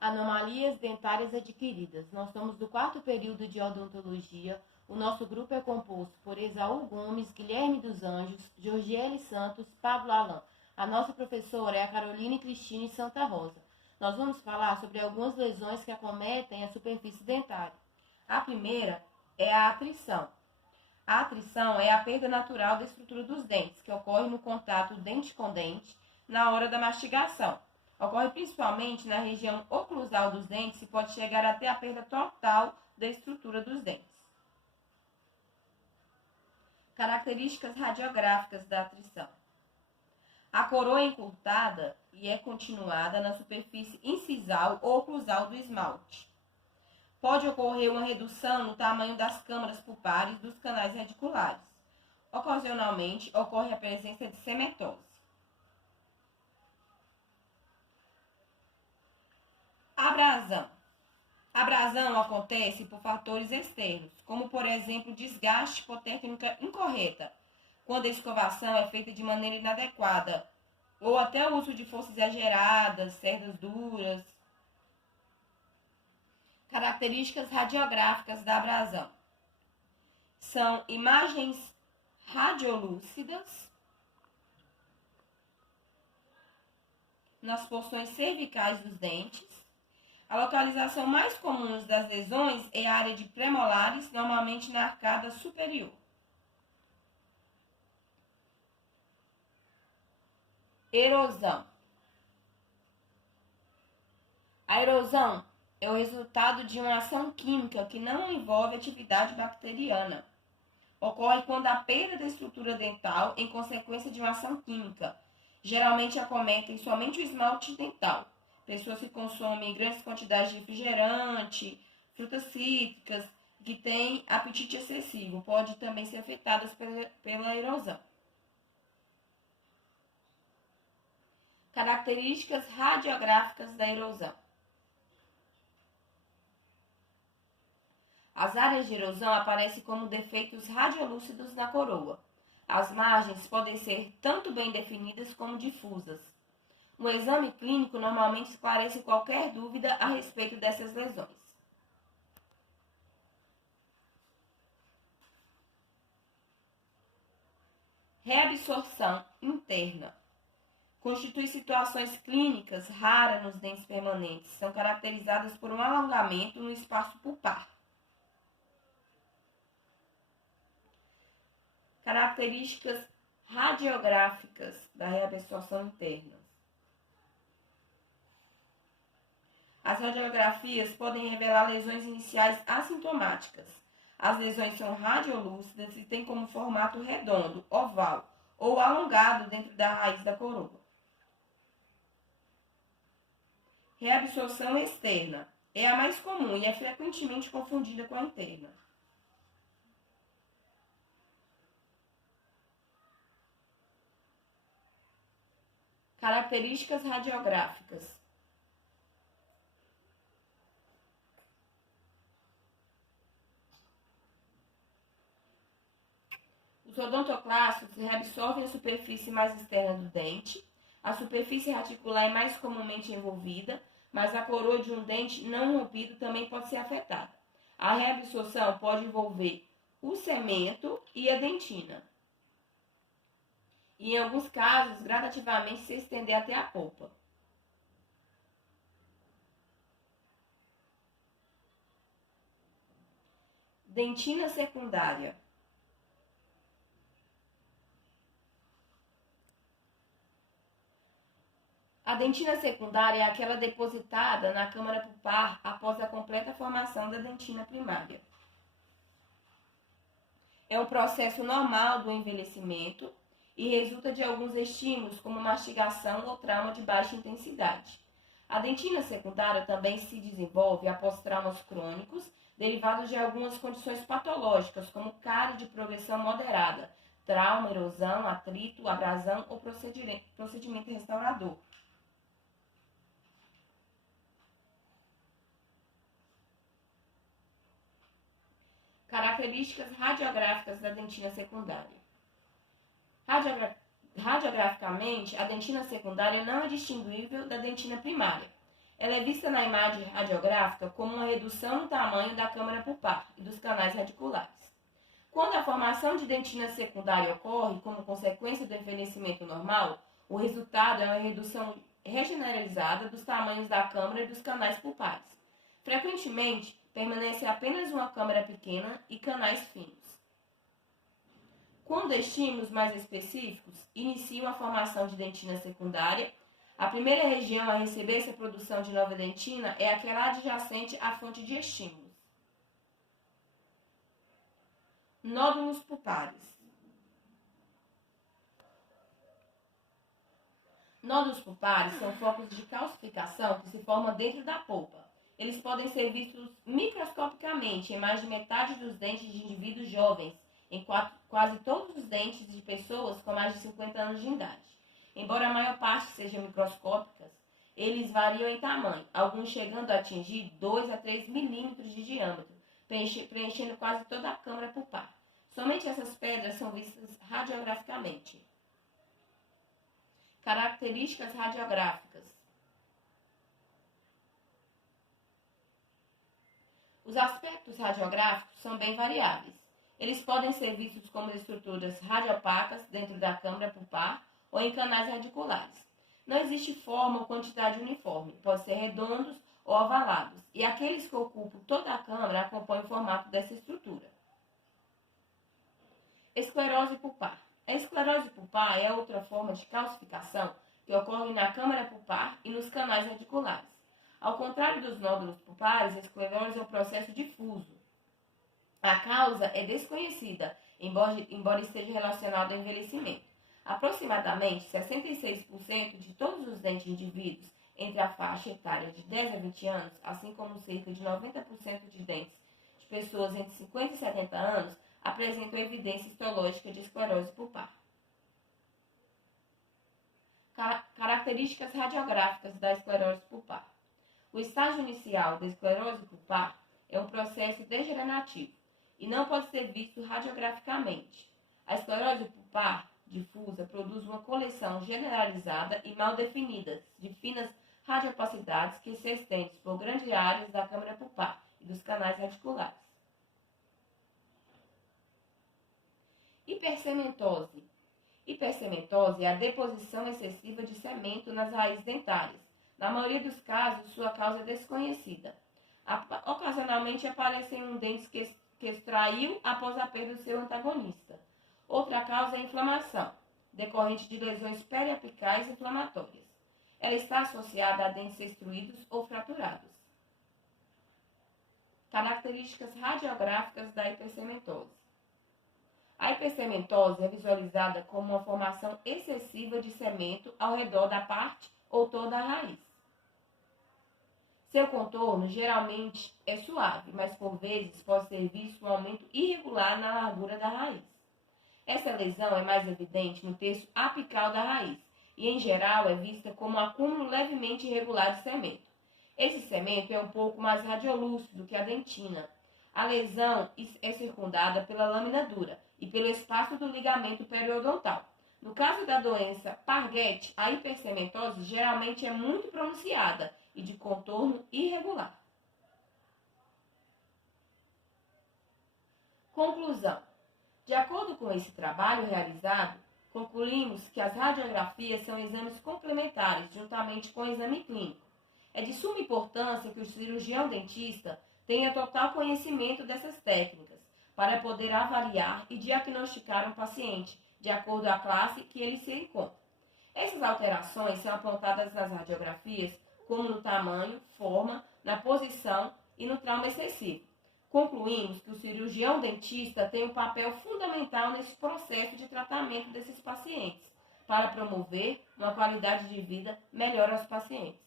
Anomalias dentárias adquiridas. Nós somos do 4º período de odontologia. O nosso grupo é composto por Esaú Gomes, Guilherme dos Anjos, Jorgiele Santos, Pablo Alan. A nossa professora é a Caroline Cristine Santa Rosa. Nós vamos falar sobre algumas lesões que acometem a superfície dentária. A primeira é a atrição. A atrição é a perda natural da estrutura dos dentes, que ocorre no contato dente com dente na hora da mastigação. Ocorre principalmente na região oclusal dos dentes e pode chegar até a perda total da estrutura dos dentes. Características radiográficas da atrição. A coroa é encurtada e é continuada na superfície incisal ou oclusal do esmalte. Pode ocorrer uma redução no tamanho das câmaras pulpares dos canais radiculares. Ocasionalmente, ocorre a presença de semetose. Abrasão. A abrasão acontece por fatores externos, como, por exemplo, desgaste por técnica incorreta, quando a escovação é feita de maneira inadequada, ou até o uso de forças exageradas, cerdas duras. Características radiográficas da abrasão. São imagens radiolúcidas nas porções cervicais dos dentes. A localização mais comum das lesões é a área de premolares, normalmente na arcada superior. Erosão. A erosão é o resultado de uma ação química que não envolve atividade bacteriana. Ocorre quando há perda da estrutura dental em consequência de uma ação química. Geralmente acometem somente o esmalte dental. Pessoas que consomem grandes quantidades de refrigerante, frutas cítricas, que têm apetite excessivo, podem também ser afetadas pela erosão. Características radiográficas da erosão. As áreas de erosão aparecem como defeitos radiolúcidos na coroa. As margens podem ser tanto bem definidas como difusas. Um exame clínico normalmente esclarece qualquer dúvida a respeito dessas lesões. Reabsorção interna. Constitui situações clínicas raras nos dentes permanentes. São caracterizadas por um alongamento no espaço pulpar. Características radiográficas da reabsorção interna. As radiografias podem revelar lesões iniciais assintomáticas. As lesões são radiolúcidas e têm como formato redondo, oval ou alongado dentro da raiz da coroa. Reabsorção externa é a mais comum e é frequentemente confundida com a interna. Características radiográficas. Os odontoclastos reabsorvem a superfície mais externa do dente. A superfície radicular é mais comumente envolvida, mas a coroa de um dente não rompido também pode ser afetada. A reabsorção pode envolver o cemento e a dentina. E, em alguns casos, gradativamente se estender até a polpa. Dentina secundária. A dentina secundária é aquela depositada na câmara pulpar após a completa formação da dentina primária. É um processo normal do envelhecimento e resulta de alguns estímulos, como mastigação ou trauma de baixa intensidade. A dentina secundária também se desenvolve após traumas crônicos, derivados de algumas condições patológicas, como cárie de progressão moderada, trauma, erosão, atrito, abrasão ou procedimento restaurador. Características radiográficas da dentina secundária. Radiograficamente, a dentina secundária não é distinguível da dentina primária. Ela é vista na imagem radiográfica como uma redução no tamanho da câmara pulpar e dos canais radiculares. Quando a formação de dentina secundária ocorre como consequência do envelhecimento normal, o resultado é uma redução regeneralizada dos tamanhos da câmara e dos canais pulpares. Frequentemente, permanece apenas uma câmara pequena e canais finos. Quando estímulos mais específicos iniciam a formação de dentina secundária, a primeira região a receber essa produção de nova dentina é aquela adjacente à fonte de estímulos. Nódulos pulpares. Nódulos pulpares são focos de calcificação que se formam dentro da polpa. Eles podem ser vistos microscopicamente em mais de metade dos dentes de indivíduos jovens, em quase todos os dentes de pessoas com mais de 50 anos de idade. Embora a maior parte sejam microscópicas, eles variam em tamanho, alguns chegando a atingir 2 a 3 milímetros de diâmetro, preenchendo quase toda a câmara pulpar. Somente essas pedras são vistas radiograficamente. Características radiográficas. Os aspectos radiográficos são bem variáveis. Eles podem ser vistos como estruturas radiopacas dentro da câmara pulpar ou em canais radiculares. Não existe forma ou quantidade uniforme, podem ser redondos ou ovalados, e aqueles que ocupam toda a câmara acompanham o formato dessa estrutura. Esclerose pulpar. A esclerose pulpar é outra forma de calcificação que ocorre na câmara pulpar e nos canais radiculares. Ao contrário dos nódulos pulpares, a esclerose é um processo difuso. A causa é desconhecida, embora esteja relacionada ao envelhecimento. Aproximadamente 66% de todos os dentes de indivíduos entre a faixa etária de 10 a 20 anos, assim como cerca de 90% de dentes de pessoas entre 50 e 70 anos, apresentam evidência histológica de esclerose pulpar. Características radiográficas da esclerose pulpar. O estágio inicial da esclerose pulpar é um processo degenerativo e não pode ser visto radiograficamente. A esclerose pulpar difusa produz uma coleção generalizada e mal definida de finas radiopacidades que se estendem por grandes áreas da câmara pulpar e dos canais radiculares. Hipercementose. Hipercementose é a deposição excessiva de cemento nas raízes dentárias. Na maioria dos casos, sua causa é desconhecida. Ocasionalmente aparecem um dente que extraiu após a perda do seu antagonista. Outra causa é a inflamação, decorrente de lesões periapicais inflamatórias. Ela está associada a dentes extruídos ou fraturados. Características radiográficas da hipercementose. A hipercementose é visualizada como uma formação excessiva de cemento ao redor da parte ou toda a raiz. Seu contorno geralmente é suave, mas por vezes pode ser visto um aumento irregular na largura da raiz. Essa lesão é mais evidente no terço apical da raiz e, em geral, é vista como um acúmulo levemente irregular de cemento. Esse cemento é um pouco mais radiolúcido que a dentina. A lesão é circundada pela lâmina dura e pelo espaço do ligamento periodontal. No caso da doença Pargett, a hipercementose geralmente é muito pronunciada e de contorno irregular. Conclusão. De acordo com esse trabalho realizado, concluímos que as radiografias são exames complementares juntamente com o exame clínico. É de suma importância que o cirurgião dentista tenha total conhecimento dessas técnicas para poder avaliar e diagnosticar um paciente de acordo com a classe que ele se encontra. Essas alterações são apontadas nas radiografias como no tamanho, forma, na posição e no trauma excessivo. Concluímos que o cirurgião dentista tem um papel fundamental nesse processo de tratamento desses pacientes, para promover uma qualidade de vida melhor aos pacientes.